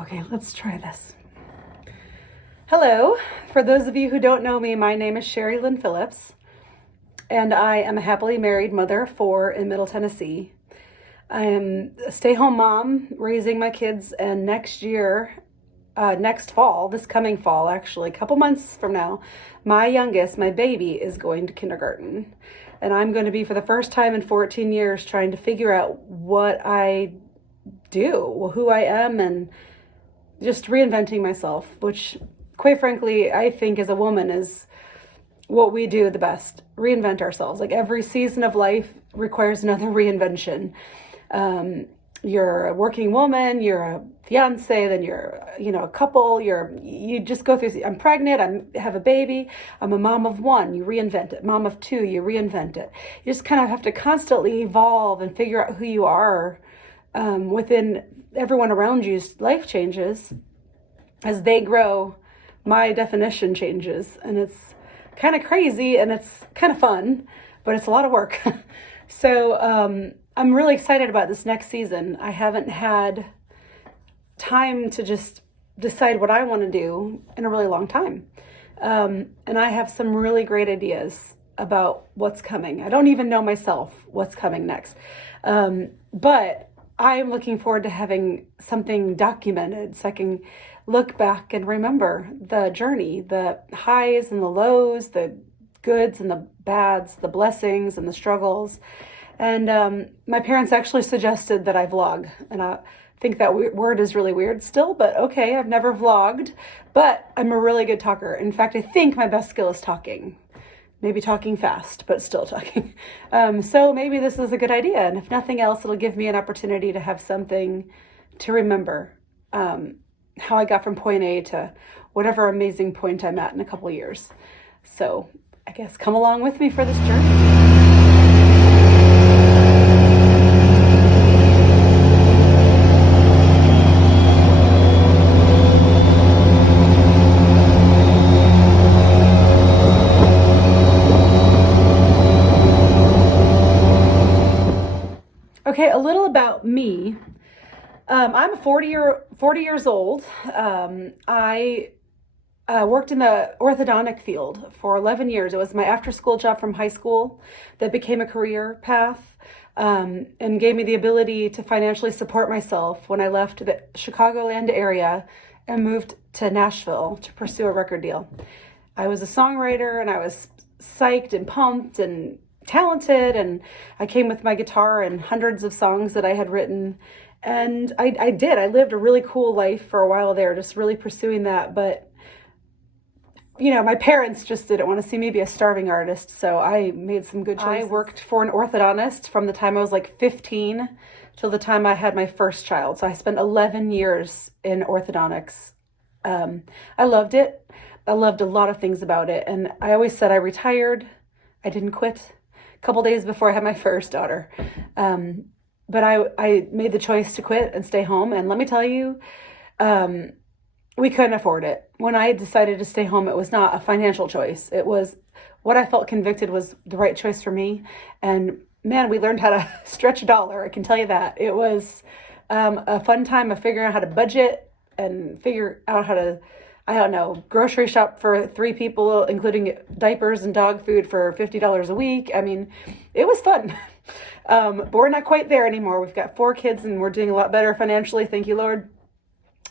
Okay, let's try this. Hello. For those of you who don't know me, my name is Sherry Lynn Phillips, and I am a happily married mother of four in Middle Tennessee. I am a stay-home mom raising my kids, and next fall, this coming fall, actually, a couple months from now, my youngest, my baby, is going to kindergarten. And I'm going to be, for the first time in 14 years, trying to figure out what I do, who I am, and just reinventing myself, which, quite frankly, I think as a woman is what we do the best. Reinvent ourselves. Like every season of life requires another reinvention. You're a working woman, you're a fiance, then you're, a couple, you just go through, I'm pregnant, I have a baby, I'm a mom of one, you reinvent it. Mom of two, you reinvent it. You just kind of have to constantly evolve and figure out who you are within everyone around you's life changes. As they grow, my definition changes, and it's kind of crazy and it's kind of fun, but it's a lot of work. So I'm really excited about this next season. I haven't had time to just decide what I want to do in a really long time. And I have some really great ideas about what's coming. I don't even know myself what's coming next. But I'm looking forward to having something documented so I can look back and remember the journey, the highs and the lows, the goods and the bads, the blessings and the struggles. And my parents actually suggested that I vlog, and I think that word is really weird still, but okay, I've never vlogged, but I'm a really good talker. In fact, I think my best skill is talking. Maybe talking fast, but still talking. So maybe this is a good idea, and if nothing else, it'll give me an opportunity to have something to remember, how I got from point A to whatever amazing point I'm at in a couple of years. So I guess come along with me for this journey. Okay, a little about me. I'm 40 years old. I worked in the orthodontic field for 11 years. It was my after-school job from high school that became a career path, and gave me the ability to financially support myself when I left the Chicagoland area and moved to Nashville to pursue a record deal. I was a songwriter, and I was psyched and pumped and talented, and I came with my guitar and hundreds of songs that I had written, and I lived a really cool life for a while there, just really pursuing that. But my parents just didn't want to see me be a starving artist, so I made some good choices. I worked for an orthodontist from the time I was like 15 till the time I had my first child, so I spent 11 years in orthodontics. I loved it. I loved a lot of things about it, and I always said I retired. I didn't quit. Couple days before I had my first daughter. But I made the choice to quit and stay home. And let me tell you, we couldn't afford it. When I decided to stay home, it was not a financial choice. It was what I felt convicted was the right choice for me. And man, we learned how to stretch a dollar. I can tell you that. It was a fun time of figuring out how to budget and figure out how to, grocery shop for 3 people, including diapers and dog food for $50 a week. I mean, it was fun. But we're not quite there anymore. We've got 4 kids and we're doing a lot better financially. Thank you, Lord.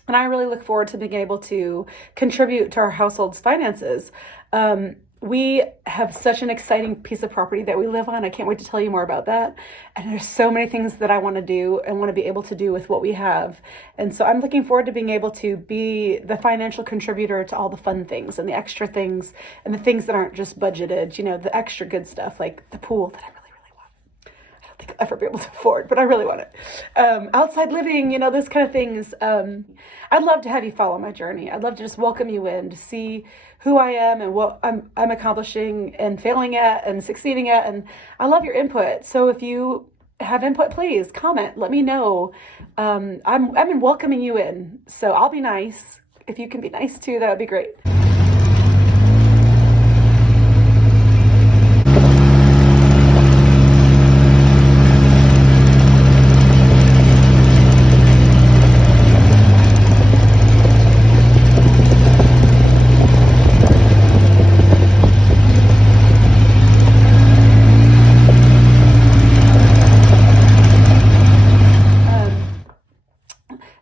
And I really look forward to being able to contribute to our household's finances. We have such an exciting piece of property that we live on. I can't wait to tell you more about that. And there's so many things that I want to do and want to be able to do with what we have. And so I'm looking forward to being able to be the financial contributor to all the fun things and the extra things and the things that aren't just budgeted, the extra good stuff like the pool that I really want. I don't think I'll ever be able to afford, but I really want it. Outside living, those kind of things. I'd love to have you follow my journey. I'd love to just welcome you in to see who I am and what I'm accomplishing and failing at and succeeding at. And I love your input. So if you have input, please comment, let me know. I'm welcoming you in. So I'll be nice. If you can be nice too, that would be great.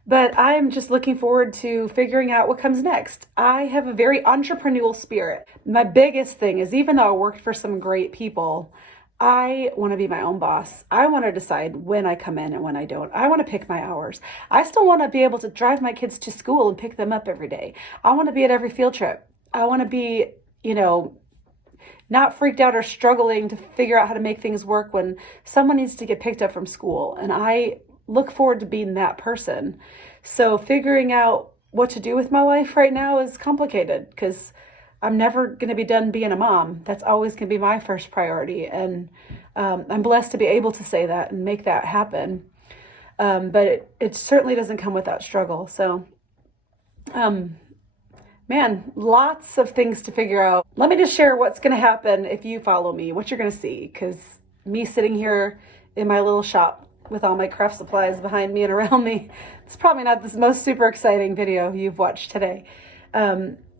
But I'm just looking forward to figuring out what comes next. I have a very entrepreneurial spirit. My biggest thing is, even though I worked for some great people, I want to be my own boss. I want to decide when I come in and when I don't. I want to pick my hours. I still want to be able to drive my kids to school and pick them up every day. I want to be at every field trip. I want to be, not freaked out or struggling to figure out how to make things work when someone needs to get picked up from school. And I look forward to being that person. So figuring out what to do with my life right now is complicated because I'm never going to be done being a mom. That's always going to be my first priority. And I'm blessed to be able to say that and make that happen. But it certainly doesn't come without struggle. So, man, lots of things to figure out. Let me just share what's going to happen if you follow me, what you're going to see. Because me sitting here in my little shop with all my craft supplies behind me and around me, it's probably not the most super exciting video you've watched today.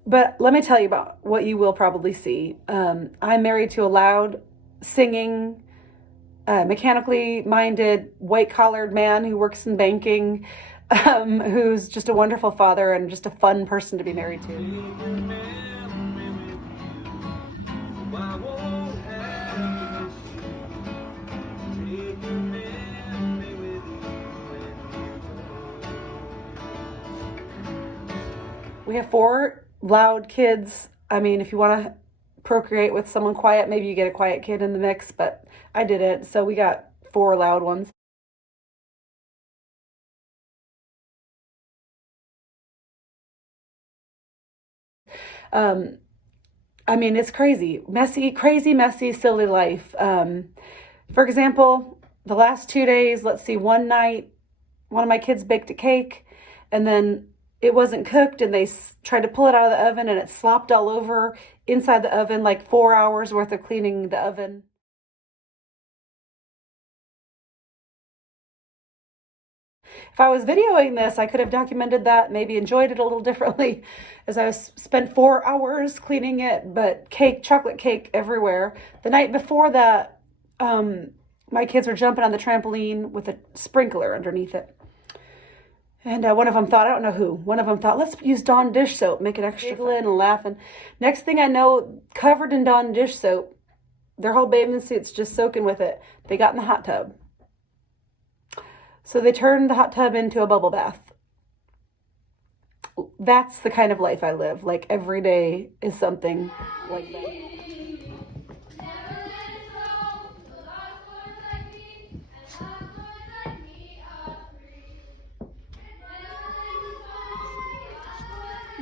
But let me tell you about what you will probably see. I'm married to a loud, singing, mechanically minded, white-collared man who works in banking, who's just a wonderful father and just a fun person to be married to. We have 4 loud kids. I mean, if you want to procreate with someone quiet, maybe you get a quiet kid in the mix, but I didn't. So we got 4 loud ones. I mean, it's crazy, messy, silly life. For example, the last 2 days, let's see, one night, one of my kids baked a cake and then it wasn't cooked and they tried to pull it out of the oven and it slopped all over inside the oven, like 4 hours worth of cleaning the oven. If I was videoing this, I could have documented that, maybe enjoyed it a little differently as I spent 4 hours cleaning it, but chocolate cake everywhere. The night before that, my kids were jumping on the trampoline with a sprinkler underneath it. And one of them thought, I don't know who, one of them thought, let's use Dawn dish soap, make it extra fun and laughing. Next thing I know, covered in Dawn dish soap, their whole bathing suit's just soaking with it. They got in the hot tub. So they turned the hot tub into a bubble bath. That's the kind of life I live. Like every day is something like that.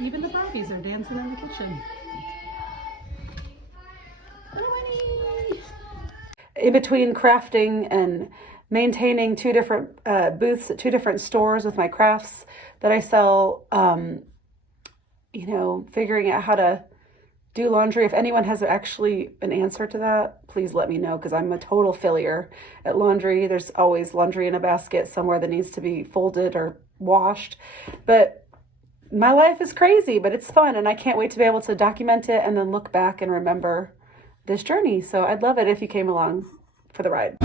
Even the Barbies are dancing in the kitchen. In between crafting and maintaining 2 different booths at 2 different stores with my crafts that I sell, figuring out how to do laundry. If anyone has actually an answer to that, please let me know because I'm a total failure at laundry. There's always laundry in a basket somewhere that needs to be folded or washed. But my life is crazy, but it's fun and I can't wait to be able to document it and then look back and remember this journey. So I'd love it if you came along for the ride.